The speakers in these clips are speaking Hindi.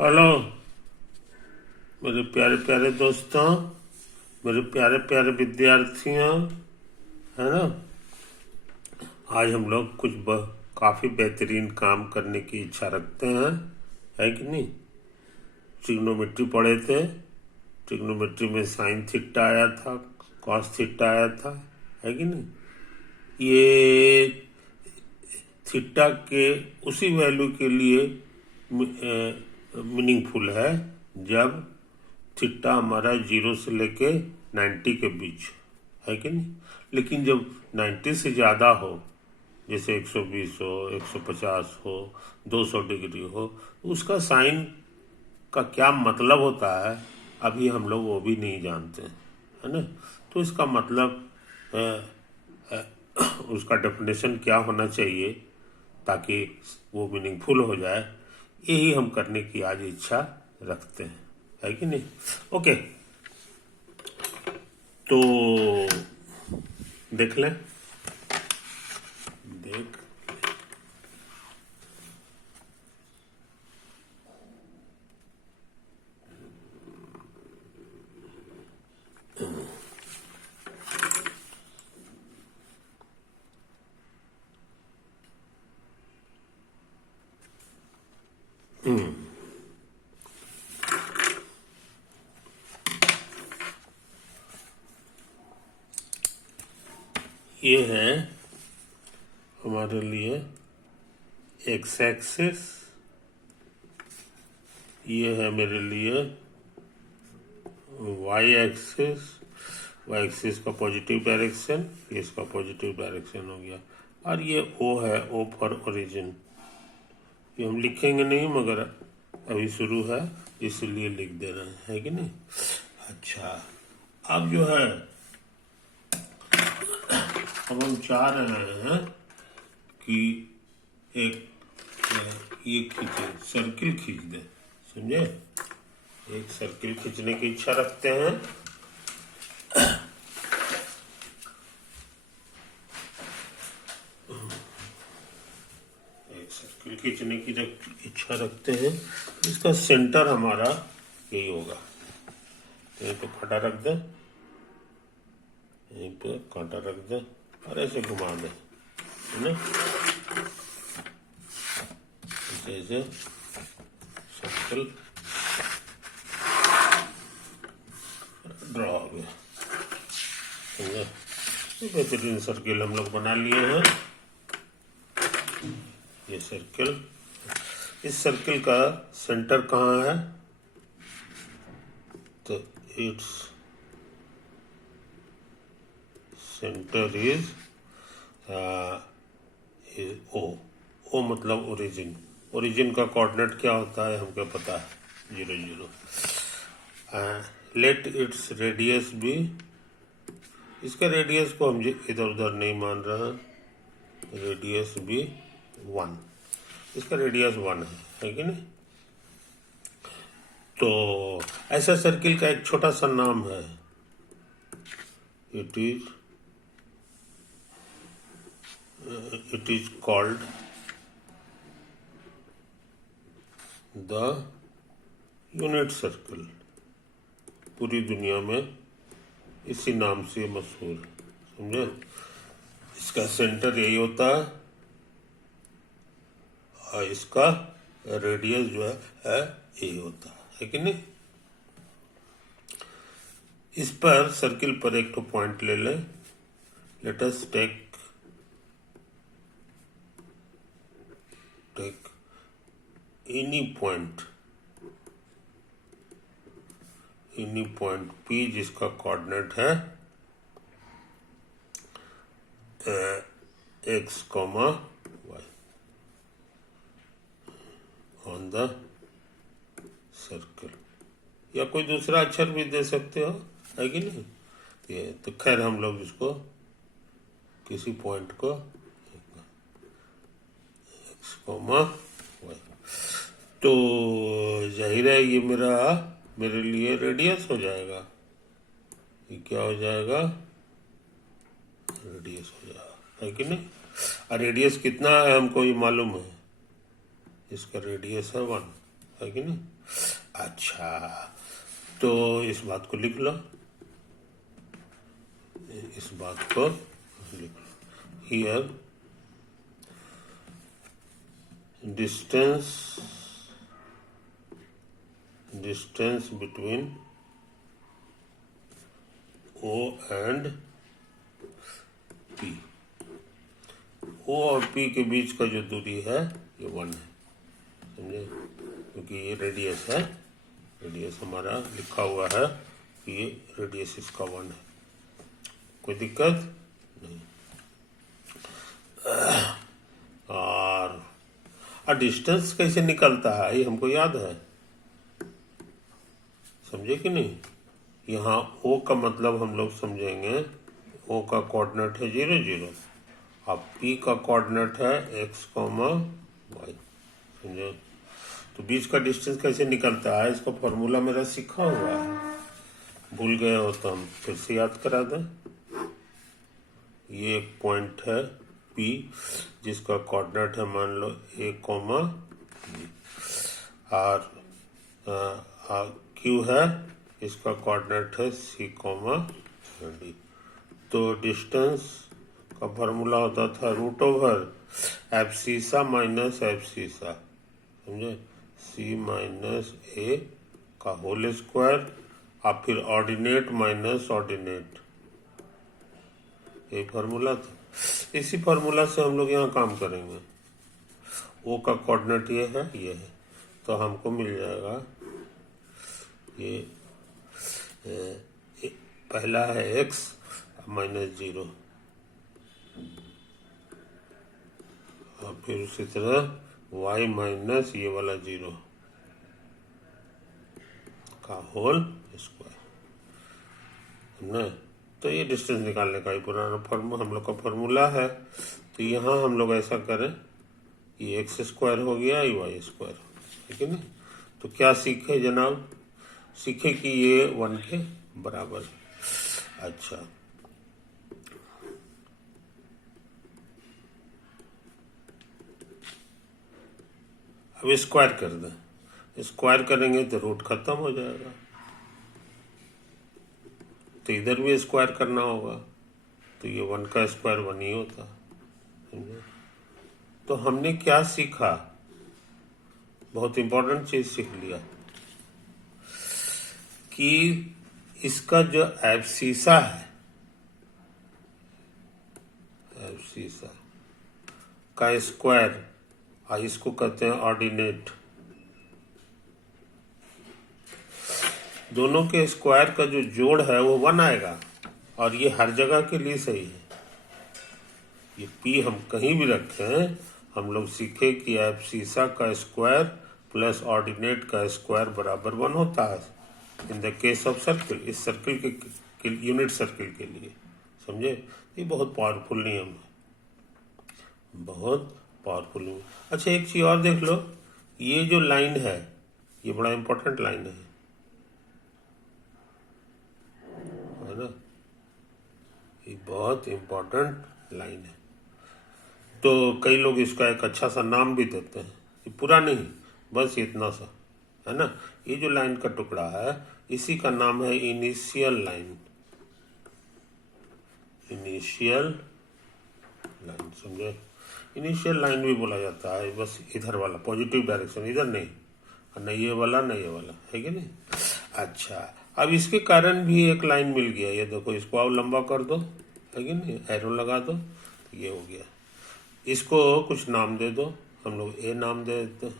हेलो मेरे प्यारे प्यारे दोस्तों, मेरे प्यारे प्यारे विद्यार्थियों, है ना। आज हम लोग काफ़ी बेहतरीन काम करने की इच्छा रखते हैं, है कि नहीं। ट्रिग्नोमेट्री पढ़े थे। ट्रिग्नोमेट्री में साइन थीटा आया था, कॉस थीटा आया था, है कि नहीं। ये थीटा के उसी वैल्यू के लिए मीनिंगफुल है जब थीटा हमारा 0 से लेके 90 के बीच, है कि नहीं। लेकिन जब 90 से ज़्यादा हो, जैसे 120 हो, 150 हो, 200 डिग्री हो, उसका साइन का क्या मतलब होता है अभी हम लोग वो भी नहीं जानते, है ना। तो इसका मतलब उसका डेफिनेशन क्या होना चाहिए ताकि वो मीनिंगफुल हो जाए, यही हम करने की आज इच्छा रखते हैं, है कि नहीं। ओके, तो देख लें। देख ये है हमारे लिए एक्स एक्सिस, ये है मेरे लिए वाई एक्सिस। वाई एक्सिस का पॉजिटिव डायरेक्शन, ये इसका पॉजिटिव डायरेक्शन हो गया। और ये ओ है, ओ फॉर ओरिजिन। ये हम लिखेंगे नहीं मगर अभी शुरू है इसलिए लिख दे रहे हैं, है कि नहीं। अच्छा, अब जो है अब हम चाह रहे हैं कि एक ये खींचे, सर्किल खींच दे, समझे। एक सर्किल खींचने की इच्छा रखते हैं। एक सर्किल खींचने की इच्छा रखते हैं। इसका सेंटर हमारा यही होगा। यहीं पे कांटा रख दे, यहीं पे कांटा रख दे और ऐसे घुमा दे, है ना। ऐसे सर्कल ड्रॉ हो गया, समझे। बेहतरीन सर्किल हम लोग बना लिए हैं। ये सर्किल, इस सर्किल का सेंटर कहाँ है, तो इट्स सेंटर इज ओ। ओ मतलब ओरिजिन। ओरिजिन का कोऑर्डिनेट क्या होता है हमको पता है, 0 0। लेट इट्स रेडियस भी, इसका रेडियस को हम इधर उधर नहीं मान रहे, रेडियस भी 1। इसका रेडियस 1 है कि नहीं। तो ऐसा सर्किल का एक छोटा सा नाम है, it is called the unit circle. पूरी दुनिया में इसी नाम से मशहूर है, समझे। इसका सेंटर यही होता है और इसका रेडियस जो है यही होता है कि नहीं। इस पर सर्किल पर एक तो पॉइंट ले लें। Let us take any point P जिसका कोऑर्डिनेट है x, y on the circle, या कोई दूसरा अक्षर भी दे सकते हो, है कि नहीं। तो खैर हम लोग इसको किसी पॉइंट को x, y, तो जाहिर है ये मेरे लिए रेडियस हो जाएगा। ये क्या हो जाएगा, रेडियस हो जाएगा, है कि नहीं। और रेडियस कितना है हमको ये मालूम है, इसका रेडियस है 1, है कि नहीं। अच्छा, तो इस बात को लिख लो, इस बात को लिख लो। Here distance between O and P, O और P के बीच का जो दूरी है ये 1 है, समझे, क्योंकि ये रेडियस है, रेडियस हमारा लिखा हुआ है कि ये रेडियस इसका 1 है। कोई दिक्कत नहीं। और डिस्टेंस कैसे निकलता है ये हमको याद है, समझे कि नहीं। यहाँ O का मतलब हम लोग समझेंगे, O का कोऑर्डिनेट है 0 0, अब P का कोऑर्डिनेट है x, y, समझे। तो बीच का डिस्टेंस कैसे निकलता है, इसका फॉर्मूला मेरा सीखा हुआ है, भूल गए हो तो हम फिर से याद करा दें। ये एक पॉइंट है P जिसका कोऑर्डिनेट है मान लो a, b, और Q है, इसका कोऑर्डिनेट है c, d। तो डिस्टेंस का फॉर्मूला होता था √ एब्सिसा माइनस एब्सिसा, समझे, c माइनस a का होल स्क्वायर और फिर ऑर्डिनेट माइनस ऑर्डिनेट, ये फार्मूला था। इसी फार्मूला से हम लोग यहाँ काम करेंगे। O का कोऑर्डिनेट ये है, तो हमको मिल जाएगा ये पहला है x -0, और फिर उसी तरह y माइनस ये वाला 0 का होल स्क्वायर, ना। तो ये डिस्टेंस निकालने का ही पुराना फॉर्मूला हम लोग का फॉर्मूला है। तो यहाँ हम लोग ऐसा करें, ये x² हो गया, ये y² है कि नहीं। तो क्या सीखे जनाब, सीखे कि ये 1 के बराबर है। अच्छा, अब स्क्वायर कर दें, स्क्वायर करेंगे तो रूट खत्म हो जाएगा, तो इधर भी स्क्वायर करना होगा, तो ये 1 का स्क्वायर 1 ही होता, समझे। तो हमने क्या सीखा, बहुत इंपॉर्टेंट चीज सीख लिया कि इसका जो एब्सिसा है, एब्सिसा का स्क्वायर, इसको कहते हैं ऑर्डिनेट, दोनों के स्क्वायर का जो जोड़ है वो 1 आएगा, और ये हर जगह के लिए सही है। ये P हम कहीं भी रखें, हम लोग सीखे कि एब्सिसा का स्क्वायर प्लस ऑर्डिनेट का स्क्वायर बराबर 1 होता है in the case of circle, इस सर्किल के यूनिट सर्किल के लिए, समझे। ये बहुत पावरफुल नियम है, बहुत पावरफुल नियम। अच्छा, एक चीज और देख लो, ये जो लाइन है ये बड़ा इंपॉर्टेंट लाइन है ना, ये बहुत इंपॉर्टेंट लाइन है। तो कई लोग इसका एक अच्छा सा नाम भी देते हैं, ये पूरा नहीं, बस इतना सा है ना। ये जो लाइन का टुकड़ा है इसी का नाम है इनिशियल लाइन, इनिशियल लाइन, समझे। इनिशियल लाइन भी बोला जाता है, बस इधर वाला पॉजिटिव डायरेक्शन, इधर नहीं, और न ये वाला न ये वाला, है कि नहीं। अच्छा, अब इसके कारण भी एक लाइन मिल गया, ये देखो, इसको आप लंबा कर दो, है कि नहीं, एरो लगा दो, तो ये हो गया। इसको कुछ नाम दे दो, हम लोग ए नाम दे देते हैं।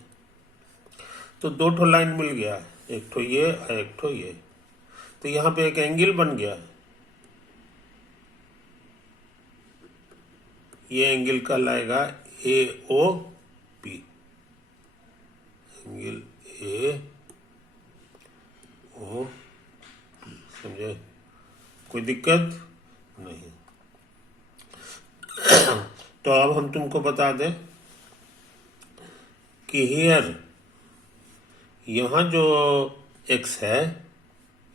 तो 2 ठो लाइन मिल गया, एक ठो ये और एक ठो ये, तो यहाँ पे एक एंगल बन गया। ये एंगल कहलाएगा AOP, एंगल AOP, समझे, कोई दिक्कत नहीं। तो अब हम तुमको बता दें कि हियर, यहाँ जो x है,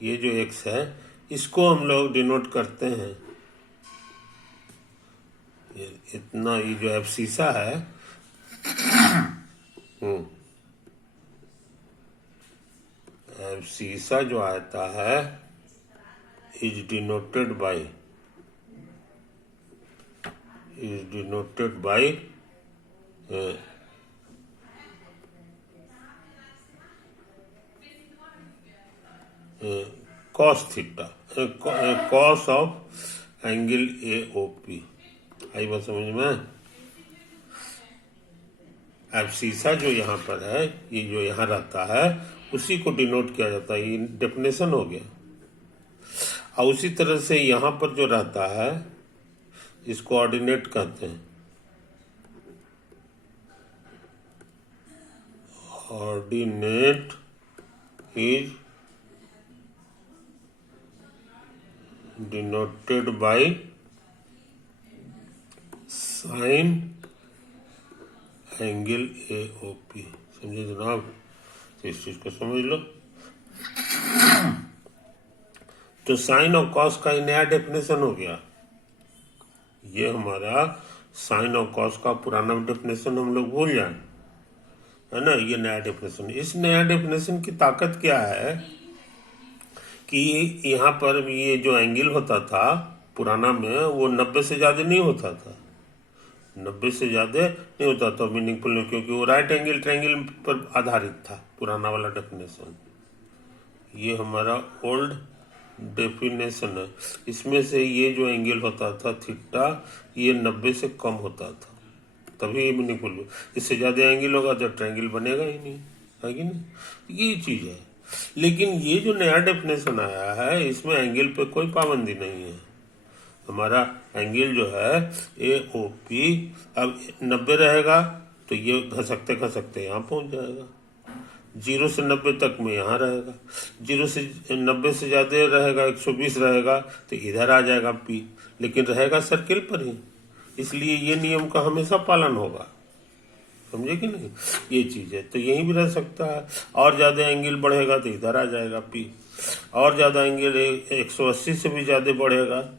ये जो x है, इसको हम लोग डिनोट करते हैं, ये इतना, ये जो एब्सिसा है, अब सीसा जो आता है is denoted by cos theta, cos of angle AOP। आई बात समझ में? अब सीसा जो यहाँ पर है, ये जो यहाँ रहता है उसी को डिनोट किया जाता है, ये डेफिनेशन हो गया। और उसी तरह से यहाँ पर जो रहता है इसको ऑर्डिनेट कहते हैं, ordinate is denoted by sine angle AOP। समझे जनाब? तो इस चीज को समझ लो। तो साइन और कॉस का नया डेफिनेशन हो गया। ये हमारा साइन और कॉस का पुराना डेफिनेशन हम लोग भूल जाए, है ना? ये नया डेफिनेशन। इस नया डेफिनेशन की ताकत क्या है कि यहाँ पर ये जो एंगल होता था पुराना में, वो 90 से ज्यादा नहीं होता था, 90 से ज्यादा नहीं होता था मीनिंगफुल में, क्योंकि वो राइट एंगल ट्रायंगल पर आधारित था पुराना वाला डेफिनेशन। ये हमारा ओल्ड डेफिनेशन है। इसमें से ये जो एंगल होता था थीटा, ये 90 से कम होता था, तभी ये मीनिंगफुल। इससे ज्यादा एंगल होगा तो ट्रायंगल बनेगा ही नहीं, है कि नहीं? ये चीज है। लेकिन ये जो नया डेफिनेशन आया है इसमें एंगल पे कोई पाबंदी नहीं है। हमारा एंगल जो है AOP अब 90 रहेगा तो ये घसकते यहाँ पहुंच जाएगा, 0 से 90 तक में यहाँ रहेगा, 0 से 90 से ज्यादा रहेगा, 120 रहेगा तो इधर आ जाएगा P, लेकिन रहेगा सर्किल पर ही। इसलिए ये नियम का हमेशा पालन होगा। समझे कि नहीं? ये चीज है। तो यहीं भी रह सकता है। और ज्यादा एंगल बढ़ेगा तो इधर आ जाएगा P, और ज्यादा एंगल 180 से भी ज्यादा बढ़ेगा,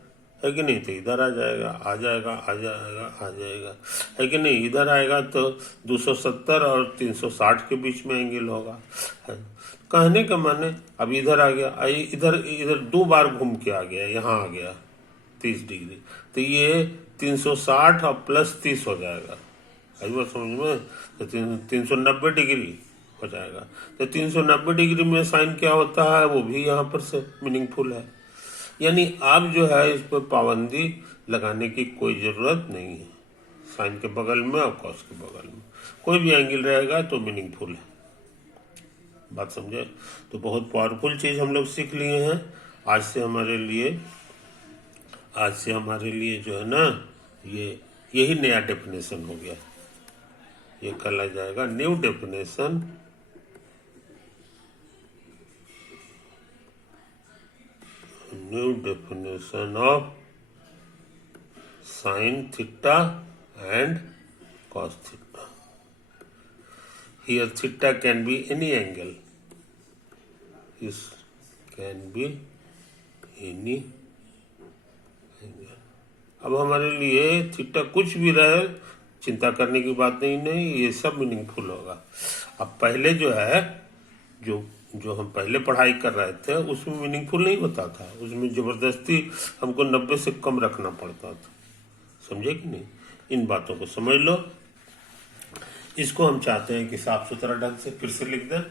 है कि नहीं, तो इधर आ जाएगा, आ जाएगा, आ जाएगा, आ जाएगा, है कि नहीं? इधर आएगा तो 270 और 360 के बीच में एंगल होगा। कहने का माने अब इधर आ गया, इधर इधर 2 बार घूम के आ गया, यहाँ आ गया 30 डिग्री, तो ये 360 और प्लस 30 हो जाएगा। आई बात समझ में? तो 390 डिग्री हो जाएगा। तो 390 डिग्री में साइन क्या होता है वो भी यहाँ पर से मीनिंगफुल है। यानी अब जो है इस पर पाबंदी लगाने की कोई जरूरत नहीं है। साइन के बगल में और कॉस के बगल में कोई भी एंगल रहेगा तो मीनिंगफुल है। बात समझे? तो बहुत पावरफुल चीज हम लोग सीख लिए हैं आज से हमारे लिए जो है ना, ये यही नया डेफिनेशन हो गया। ये कहला जाएगा new definition of sine theta and cos theta. Here theta can be any angle. This can be any angle. अब हमारे लिए थीटा कुछ भी रहे, चिंता करने की बात नहीं, ये सब मीनिंगफुल होगा। अब पहले जो है जो हम पहले पढ़ाई कर रहे थे उसमें मीनिंगफुल नहीं होता था, उसमें जबरदस्ती हमको 90 से कम रखना पड़ता था। समझे कि नहीं? इन बातों को समझ लो। इसको हम चाहते हैं कि साफ सुथरा ढंग से फिर से लिख दें,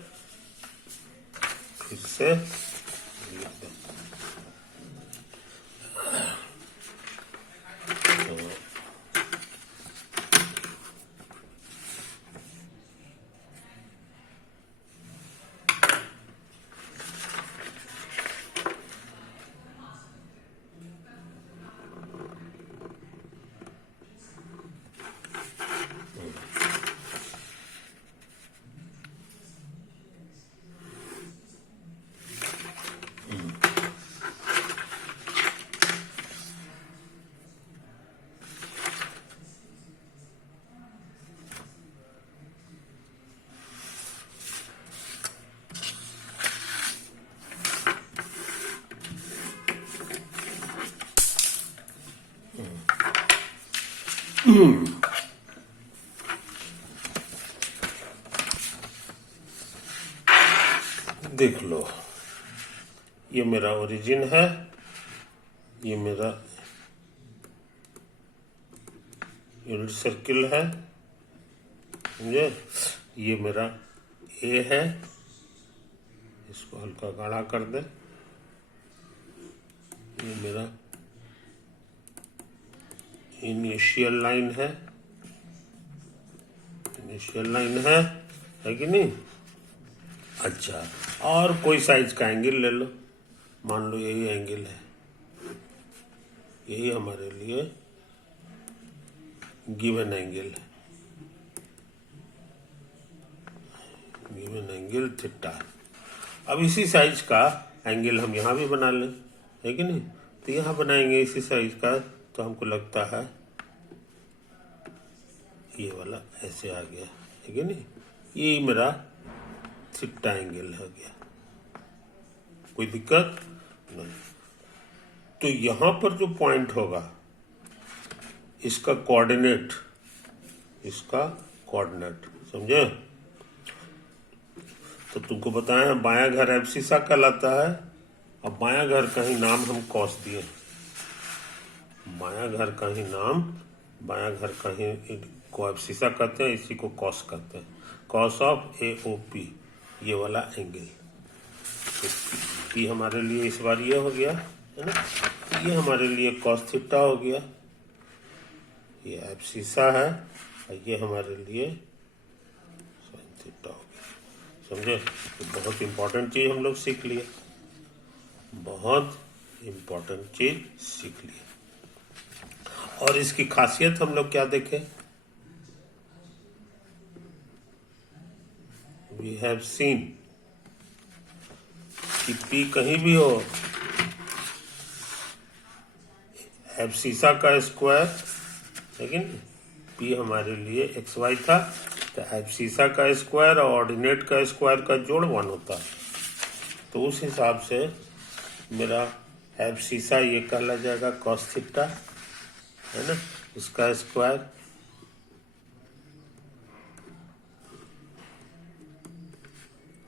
देख लो, ये मेरा ओरिजिन है, ये मेरा यूनिट सर्किल है, समझे। ये मेरा ए है, इसको हल्का गाढ़ा कर दे। ये मेरा इनिशियल लाइन है, इनिशियल लाइन है कि नहीं। अच्छा, और कोई साइज का एंगल ले लो, मान लो यही एंगल है, यही हमारे लिए गिवन एंगल है, गिवन एंगल थीटा। अब इसी साइज का एंगल हम यहाँ भी बना लें, है कि नहीं। तो यहाँ बनाएंगे इसी साइज का, तो हमको लगता है ये वाला ऐसे आ गया, है कि नहीं। ये मेरा थीटा एंगल हो गया, कोई दिक्कत नहीं। तो यहाँ पर जो पॉइंट होगा, इसका कोऑर्डिनेट, समझे। तो तुमको बताया बायां घर एब्सिसा कहलाता है। अब बायां घर का ही नाम हम कॉस दिए, बायां घर का ही नाम, बायां घर का ही को एब्सिसा कहते हैं, इसी को कॉस कहते हैं, कॉस ऑफ AOP, ये वाला एंगल। तो पी हमारे लिए इस बार ये हो गया, है ना। ये हमारे लिए कॉस थीटा हो गया, ये एब्सिसा है, और ये हमारे लिए साइन थीटा हो गया, समझे। तो बहुत इंपॉर्टेंट चीज हम लोग सीख लिए, बहुत इंपॉर्टेंट चीज सीख लिए। और इसकी खासियत हम लोग क्या देखें, वी हैव सीन कि P कहीं भी हो, एब्सिसा का स्क्वायर, लेकिन P हमारे लिए XY था, तो एब्सिसा का स्क्वायर और ऑर्डिनेट का स्क्वायर का जोड़ 1 होता है। तो उस हिसाब से मेरा एब्सिसा ये कहला जाएगा कॉस थीटा, है ना, इसका स्क्वायर,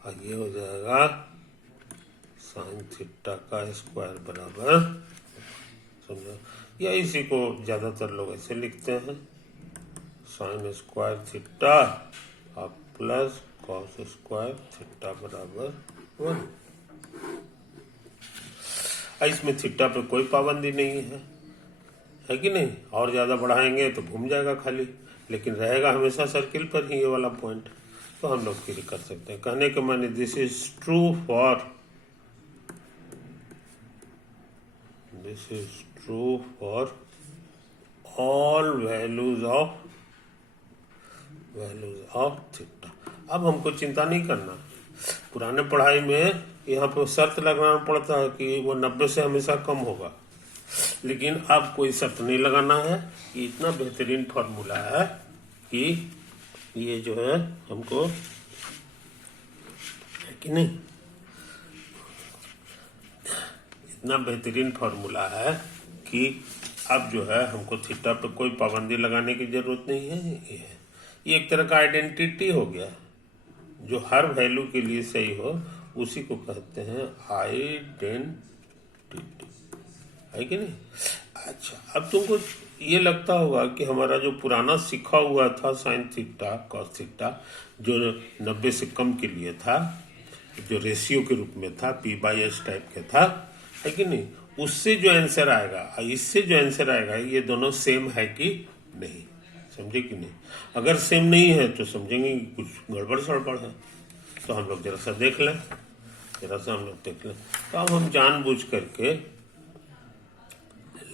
और ये हो जाएगा साइन थीटा का स्क्वायर बराबर, समझो। या इसी को ज्यादातर लोग ऐसे लिखते हैं, साइन स्क्वायर थीटा और प्लस कॉस स्क्वायर थीटा बराबर 1। इसमें थीटा पे कोई पाबंदी नहीं है कि नहीं। और ज्यादा बढ़ाएंगे तो घूम जाएगा खाली, लेकिन रहेगा हमेशा सर्किल पर ही ये वाला पॉइंट। तो हम लोग फिर कर सकते हैं, कहने के माने this is true for all values of theta. अब हमको चिंता नहीं करना, पुराने पढ़ाई में यहाँ पे शर्त लगाना पड़ता है कि वो 90 से हमेशा कम होगा, लेकिन अब कोई शर्त नहीं लगाना है। ये इतना बेहतरीन फॉर्मूला है कि ये जो है हमको, है कि नहीं, इतना बेहतरीन फॉर्मूला है कि अब जो है हमको थीटा पे कोई पाबंदी लगाने की जरूरत नहीं है। ये एक तरह का आइडेंटिटी हो गया, जो हर वैल्यू के लिए सही हो, उसी को कहते हैं आइडेंटिटी, है कि नहीं। अच्छा, अब तुमको ये लगता होगा कि हमारा जो पुराना सीखा हुआ था साइन थीटा कॉस थीटा, जो 90 से कम के लिए था, जो रेशियो के रूप में था, P/S टाइप के था, है कि नहीं, उससे जो आंसर आएगा इससे जो आंसर आएगा, ये दोनों सेम है कि नहीं, समझे कि नहीं। अगर सेम नहीं है तो समझेंगे कि कुछ गड़बड़ सड़बड़ है। तो हम लोग जरा सा देख लें, तो अब हम जानबूझ करके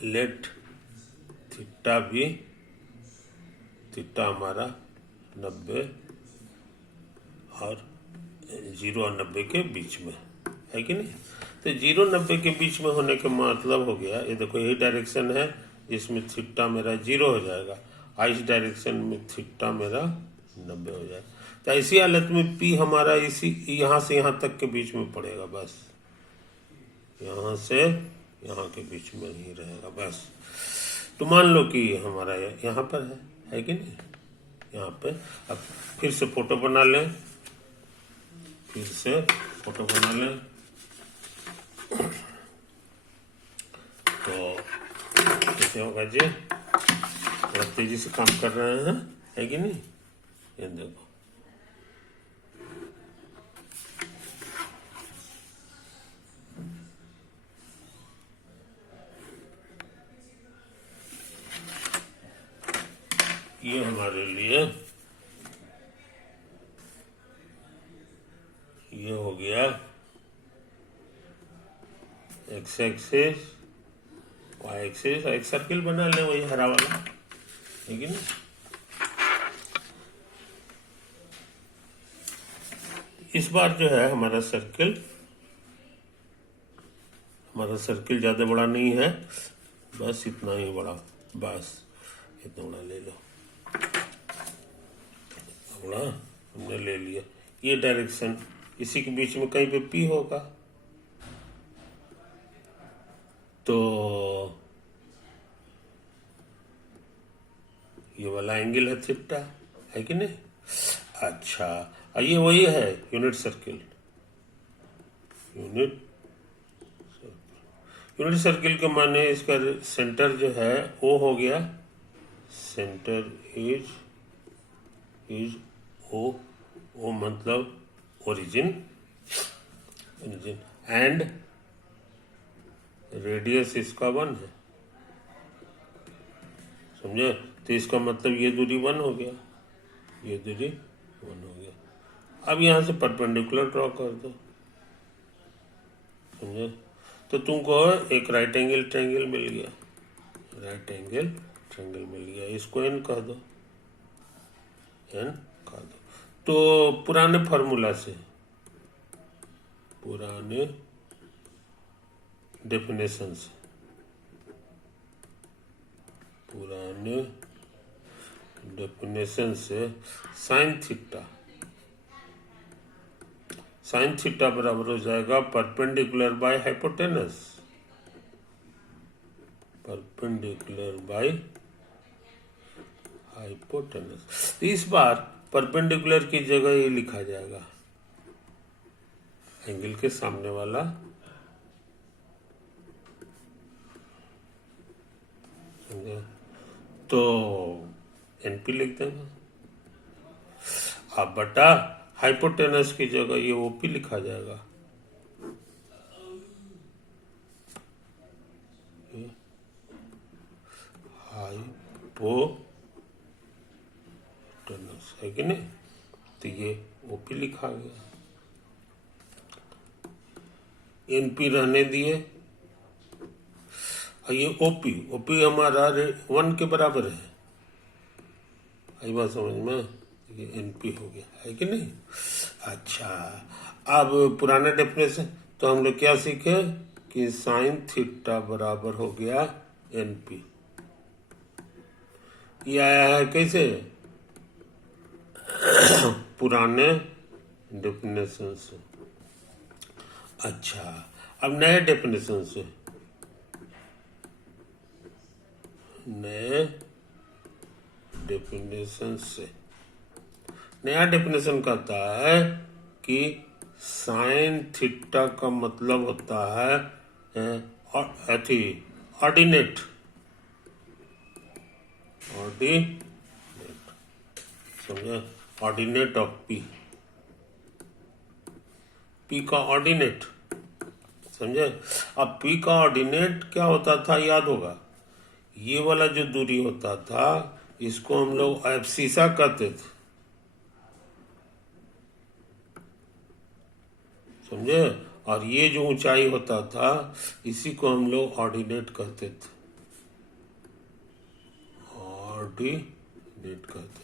लेट थीटा हमारा 90 और 0 और 90 के बीच में, है कि नहीं। तो 0 90 के बीच में होने का मतलब हो गया, ये देखो यही डायरेक्शन है जिसमें थीटा मेरा 0 हो जाएगा, इस डायरेक्शन में थीटा मेरा 90 हो जाएगा। तो ऐसी हालत में P हमारा इसी यहाँ से यहाँ तक के बीच में पड़ेगा, बस यहाँ से यहाँ के बीच में ही रहेगा बस। तो मान लो कि हमारा यहाँ पर है कि नहीं, यहाँ पे। अब फिर से फोटो बना लें, फिर से फोटो बना लें। तो कैसे होगा जी, थोड़ा तेजी से काम कर रहे हैं, है कि नहीं? ये देखो, ये हमारे लिए ये हो गया एक्स एक्सिस, वाई एक्सिस, एक सर्किल बना लें वही हरा वाला, है कि नहीं? इस बार जो है हमारा सर्किल ज़्यादा बड़ा नहीं है, बस इतना ही बड़ा, बस इतना बड़ा ले लो, बड़ा हमने ले लिया। ये डायरेक्शन, इसी के बीच में कहीं पे पी होगा, तो ये वाला एंगल है थीटा, है कि नहीं? अच्छा, ये वही है यूनिट सर्किल। यूनिट सर्किल के माने इसका सेंटर जो है वो हो गया, सेंटर इज ओ मतलब ओरिजिन एंड रेडियस इसका 1 है, समझे? तो इसका मतलब ये दूरी 1 हो गया, ये दूरी 1 हो गया। अब यहां से परपेंडिकुलर ड्रॉ कर दो, समझे? तो तुमको एक राइट एंगल ट्रायंगल मिल गया, राइट एंगल ट्रायंगल मिल गया, इसको एन कह दो, एन कह दो। तो पुराने फॉर्मूला से, पुराने डेफिनेशन से, पुराने डेफिनेशन से साइन थीटा बराबर हो जाएगा perpendicular by hypotenuse, perpendicular by hypotenuse. इस बार परपेंडिकुलर की जगह ये लिखा जाएगा एंगल के सामने वाला, समझे? तो एनपी लिख देना, अब बटा हाइपोटेनस की जगह ये ओपी लिखा जाएगा, हाइपोटेनस, है कि नहीं? तो ये ओपी लिखा गया, एनपी रहने दिए, और ये ओपी हमारा 1 के बराबर है, आई बात समझ में? ये एनपी हो गया, है कि नहीं? अच्छा, अब पुराने डेफिनेशन तो हम लोग क्या सीखे कि साइन थीटा बराबर हो गया एनपी। ये आया है कैसे? पुराने डेफिनेशन से। अच्छा, अब नए डेफिनेशन से, नए डेफिनेशन से, नया डेफिनेशन कहता है कि साइन थीटा का मतलब होता है ऑर्डिनेट, समझे? ऑर्डिनेट ऑफ पी का ऑर्डिनेट, समझे? अब पी का ऑर्डिनेट क्या होता था, याद होगा? ये वाला जो दूरी होता था इसको हम लोग एब्सिसा कहते थे, समझे? और ये जो ऊंचाई होता था इसी को हम लोग ऑर्डिनेट कहते थे, ऑर्डिनेट कहते थे।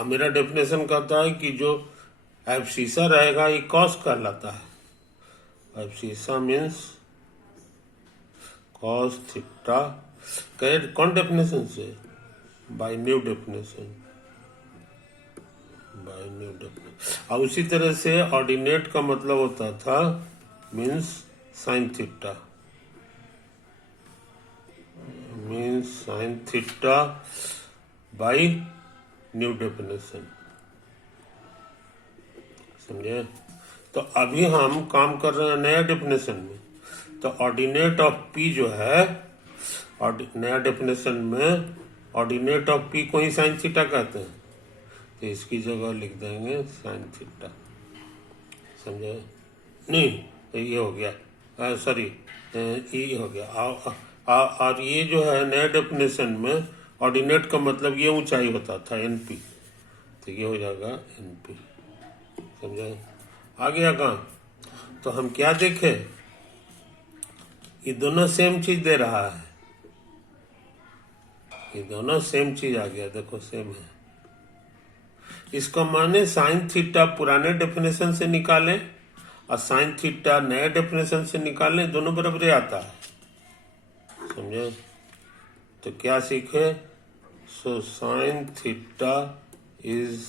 अब मेरा डेफिनेशन कहता है कि जो एब्सिसा रहेगा ये कॉस कहलाता है, एब्सिसा मीन्स कॉस थीटा। कौन डेफिनेशन से? By new definition, by new definition. अब उसी तरह से ऑर्डिनेट का मतलब होता था means sine theta, means sine theta by new definition, समझे? तो अभी हम काम कर रहे हैं नया डेफिनेशन में। तो ऑर्डिनेट ऑफ पी जो है, नया डेफिनेशन में ऑर्डिनेट ऑफ पी को ही साइन थीटा कहते हैं। तो इसकी जगह लिख देंगे साइन थीटा, समझे? नहीं, ये हो गया, सॉरी, ये हो गया। और ये जो है नया डेफिनेशन में ऑर्डिनेट का मतलब ये ऊंचाई होता था एनपी, तो ये हो जाएगा एनपी, समझे? आ गया कहाँ? तो हम क्या देखें, ये दोनों सेम चीज दे रहा है, ये दोनों सेम चीज आ गया, देखो सेम है। इसका माने साइन थीटा पुराने डेफिनेशन से निकालें और साइन थीटा नए डेफिनेशन से निकालें, दोनों बराबर आता है, समझे? तो क्या सीखे? So sine theta is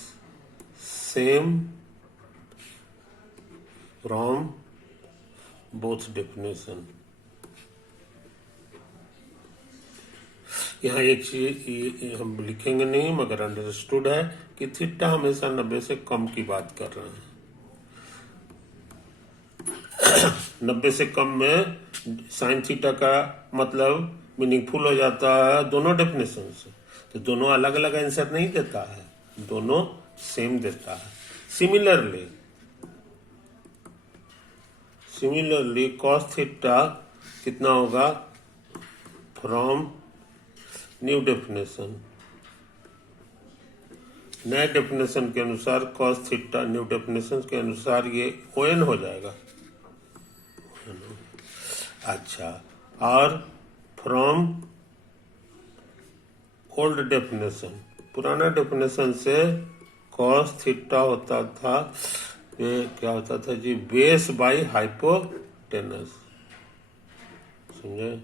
same from both definition. यहाँ एक चीज हम लिखेंगे नहीं, मगर अंडरस्टूड है कि थीटा हमेशा 90 से कम की बात कर रहे हैं। 90 से कम में साइन थीटा का मतलब मीनिंगफुल हो जाता है दोनों डेफिनेशन से। तो दोनों अलग अलग आंसर नहीं देता है, दोनों सेम देता है। सिमिलरली कॉस थीटा कितना होगा फ्रॉम न्यू डेफिनेशन। नए डेफिनेशन के अनुसार कॉस थीटा न्यू डेफिनेशन के अनुसार ये ON हो जाएगा। अच्छा, और फ्रॉम ओल्ड डेफिनेशन, पुराना डेफिनेशन से कॉस थीटा होता था, ये क्या होता था जी, बेस बाई हाइपोटेनस, समझे?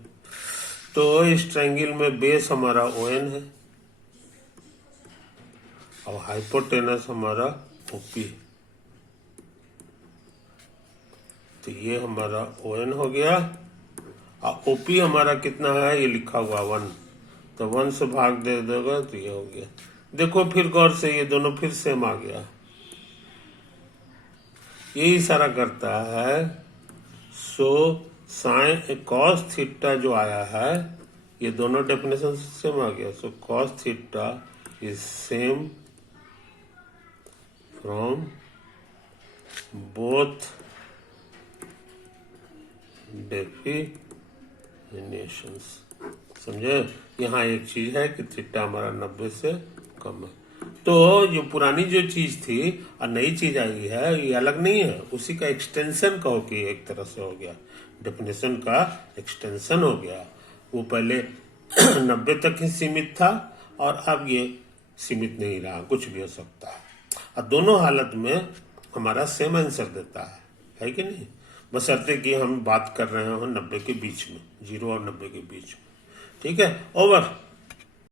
तो इस ट्रायंगल में बेस हमारा ON है और हाइपोटेनस हमारा OP है। तो ये हमारा ON हो गया और OP हमारा कितना है, ये लिखा हुआ 1, तो 1 से भाग दे देगा तो ये हो गया। देखो फिर गौर से, ये दोनों फिर सेम आ गया। ये इशारा करता है सो साइन कॉस थीटा जो आया है, ये दोनों डेफिनेशन सेम आ गया। So cos theta is same from both definitions, समझे? यहाँ एक चीज है कि थीटा हमारा 90 से कम है। तो जो पुरानी जो चीज थी और नई चीज आई है, ये अलग नहीं है, उसी का एक्सटेंशन कहो कि एक तरह से हो गया, डेफिनेशन का एक्सटेंशन हो गया। वो पहले 90 तक ही सीमित था और अब ये सीमित नहीं रहा, कुछ भी हो सकता है। और दोनों हालत में हमारा सेम आंसर देता है कि नहीं? बशर्ते कि हम बात कर रहे हो 90 के बीच में, 0 और 90 के बीच में। ठीक है, ओवर।